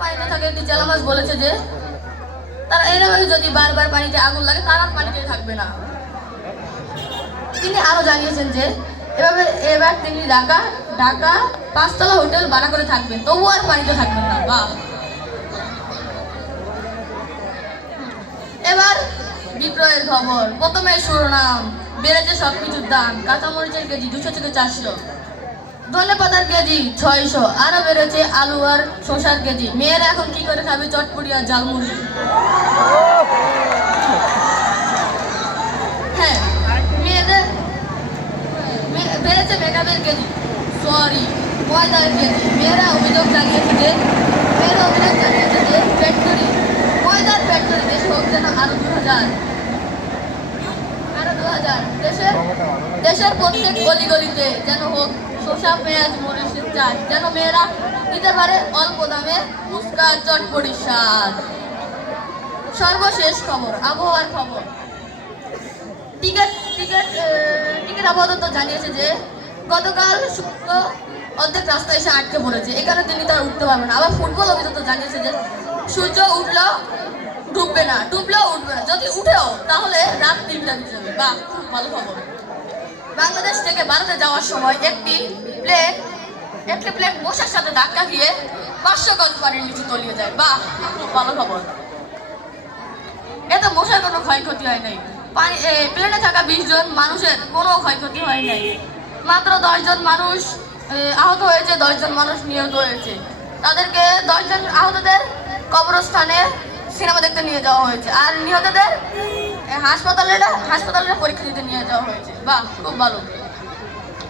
পানিতে থাকে জেলা মাছ বলেছে যে তারা এভাবে যদি বারবার পানিতে আগুন লাগে তারা পানিতে থাকবে না। তিনি আরো জানিয়েছেন যে এবার তিনি ঢাকা 5 তলা হোটেল ভাড়া করে থাকবেন, তবু আর পানিতে থাকবেন না। বাহ। এবার বিক্রয়ের খবর। প্রথমে শিরোনাম, বেড়েছে সবকিছুর দাম। কাঁচামরিচের কেজি 200 থেকে 400, ধনেপাতার কেজি 600, আরো বেড়েছে আলু আর শসার কেজি। মেয়েরা এখন কি করে খাবে চটপটি আর ঝালমুড়ি? হ্যাঁ, বেড়েছে মেকআপের কেজি, সরি ময়দার কেজি। মেয়েরা অভিযোগ জানিয়েছে যে ফ্যাক্টরি, ময়দার ফ্যাক্টরি দেশে হোক যেন আরো 2000। দেশের প্রত্যেক গলিগলিতে যেন হোক শসা, পেঁয়াজ, মরিচের চাষ, যেন মেয়েরা দিতে পারে অল্প দামে ফুচকা, চটপটি স্বাদ। সর্বশেষ খবর, আবহাওয়ার খবর। টিকিট আপাতত জানিয়েছে যে গতকাল শুক্র অর্ধেক রাস্তা এসে আটকে পড়েছে, এখানে তিনি তার উঠতে পারবেন না। আবার ফুটবল অভিযোগ জানিয়েছে যে সূর্য উঠলেও ডুববে না, ডুবলেও উঠবে না, যদি উঠেও তাহলে রাত 3টা বেজে যাবে। বাহ, খুব ভালো খবর। বাংলাদেশ থেকে ভারতে যাওয়ার সময় একটি প্লেন মশার সাথে ধাক্কা দিয়ে 500 গজ পানির নিচে তলিয়ে যায়। বাহ, খুব ভালো খবর। এতে মশার কোনো ক্ষয়ক্ষতি হয় নাই। প্লেনে থাকা 20 জন মানুষের কোনো ক্ষয়ক্ষতি হয় নাই। মাত্র 10 জন মানুষ আহত হয়েছে, 10 জন মানুষ নিহত হয়েছে। তাদেরকে 10 জন আহতদের কবরস্থানে সিনেমা দেখতে নিয়ে যাওয়া হয়েছে, আর নিহতদের হাসপাতালে পরীক্ষা দিতে নিয়ে যাওয়া হয়েছে। বাহ, খুব ভালো।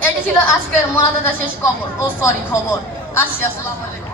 এটি ছিল আজকের মোনাজাতের শেষ খবর। আসসালামু আলাইকুম।